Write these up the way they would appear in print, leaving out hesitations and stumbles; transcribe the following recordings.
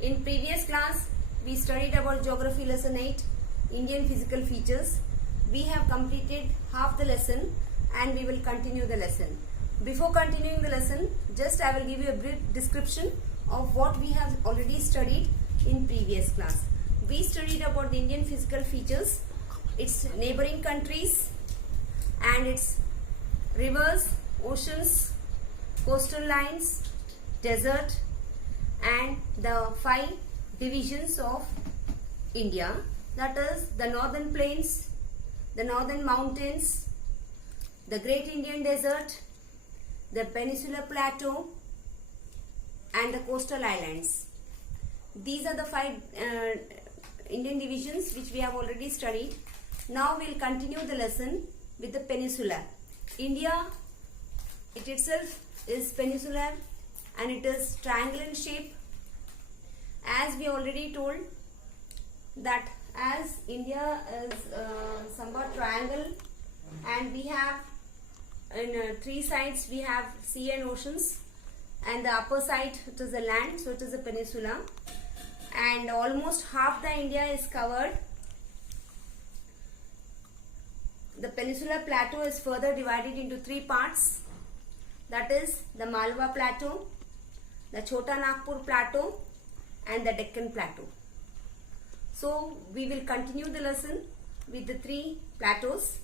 In previous class, we studied about Geography Lesson 8, Indian Physical Features. We have completed half the lesson and we will continue the lesson. Before continuing the lesson, just I will give you a brief description of what we have already studied in previous class. We studied about the Indian physical features, its neighboring countries and its rivers, oceans, coastal lines, desert and the 5 divisions of India, that is the northern plains, the northern mountains, the great Indian desert, the peninsular plateau and the coastal islands. These are the 5 Indian divisions which we have already studied. Now we will continue the lesson with the peninsula. India, it itself is peninsular and it is triangular in shape. As we already told that as India is somewhat triangle and we have in 3 sides we have sea and oceans, and the upper side it is the land, so it is a peninsula, and almost half the India is covered. The peninsular plateau is further divided into 3 parts, that is the Malwa plateau, the Chota Nagpur plateau and the Deccan plateau. So we will continue the lesson with the 3 plateaus.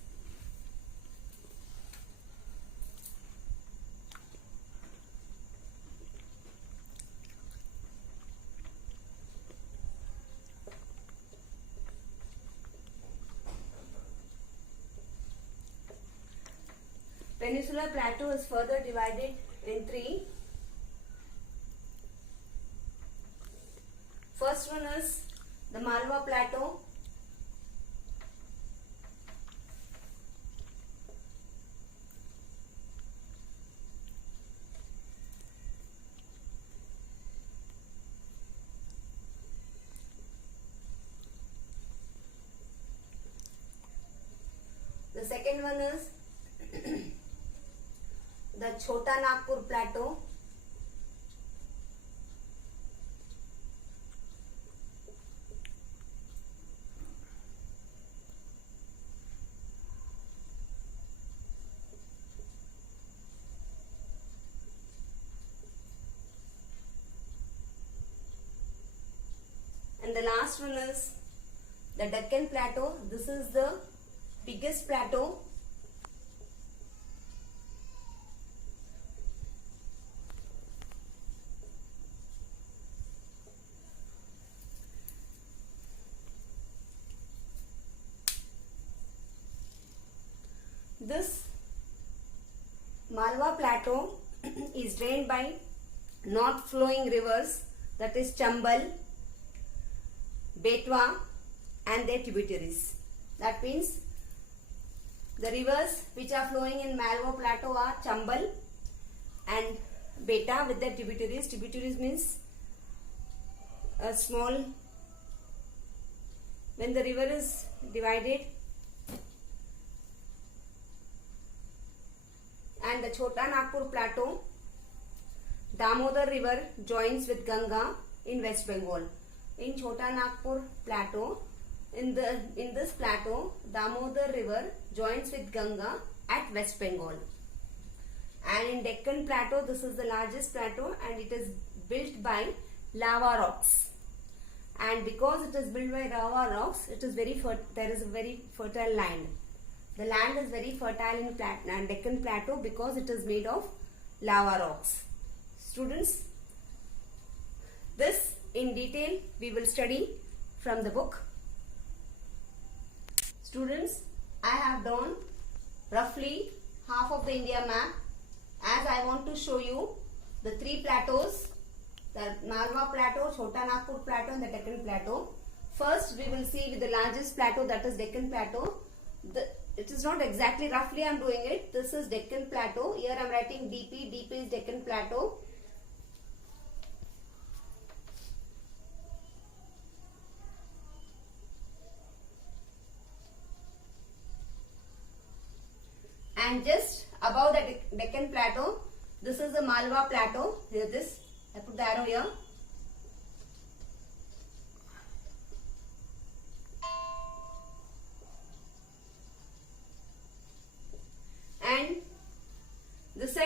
Peninsular plateau is further divided in 3. First one is the Malwa plateau. The second one is the Chota Nagpur plateau. And the last one is the Deccan plateau. This is the biggest plateau. This Malwa plateau is drained by north flowing rivers, that is Chambal, Betwa and their tributaries. That means the rivers which are flowing in Malwa plateau are Chambal and Beta with their tributaries. Tributaries means a small, when the river is divided, and the Chota Nagpur plateau, Damodar river joins with Ganga in West Bengal. In Chota Nagpur plateau, in this plateau, Damodar river joins with Ganga at West Bengal. And in Deccan plateau, this is the largest plateau and it is built by lava rocks. And because it is built by lava rocks, it is there is a very fertile land. The land is very fertile in Deccan plateau because it is made of lava rocks. Students, this in detail we will study from the book. Students, I have drawn roughly half of the India map as I want to show you the 3 plateaus, the Malwa plateau, Chota Nagpur plateau and the Deccan plateau. First we will see with the largest plateau, that is Deccan plateau. It is not exactly roughly I am doing it. This is Deccan plateau. Here I am writing DP. DP is Deccan plateau. And just above the Deccan plateau, this is the Malwa plateau. Here this, I put the arrow here.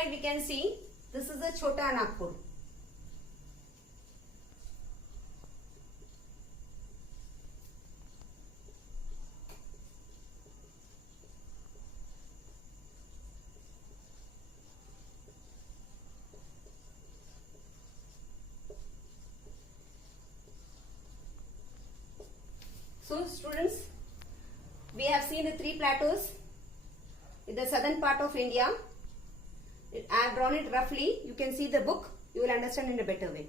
side we can see this is the Chota Nagpur. So students, we have seen the three plateaus in the southern part of India. I have drawn it roughly. You can see the book. You will understand in a better way.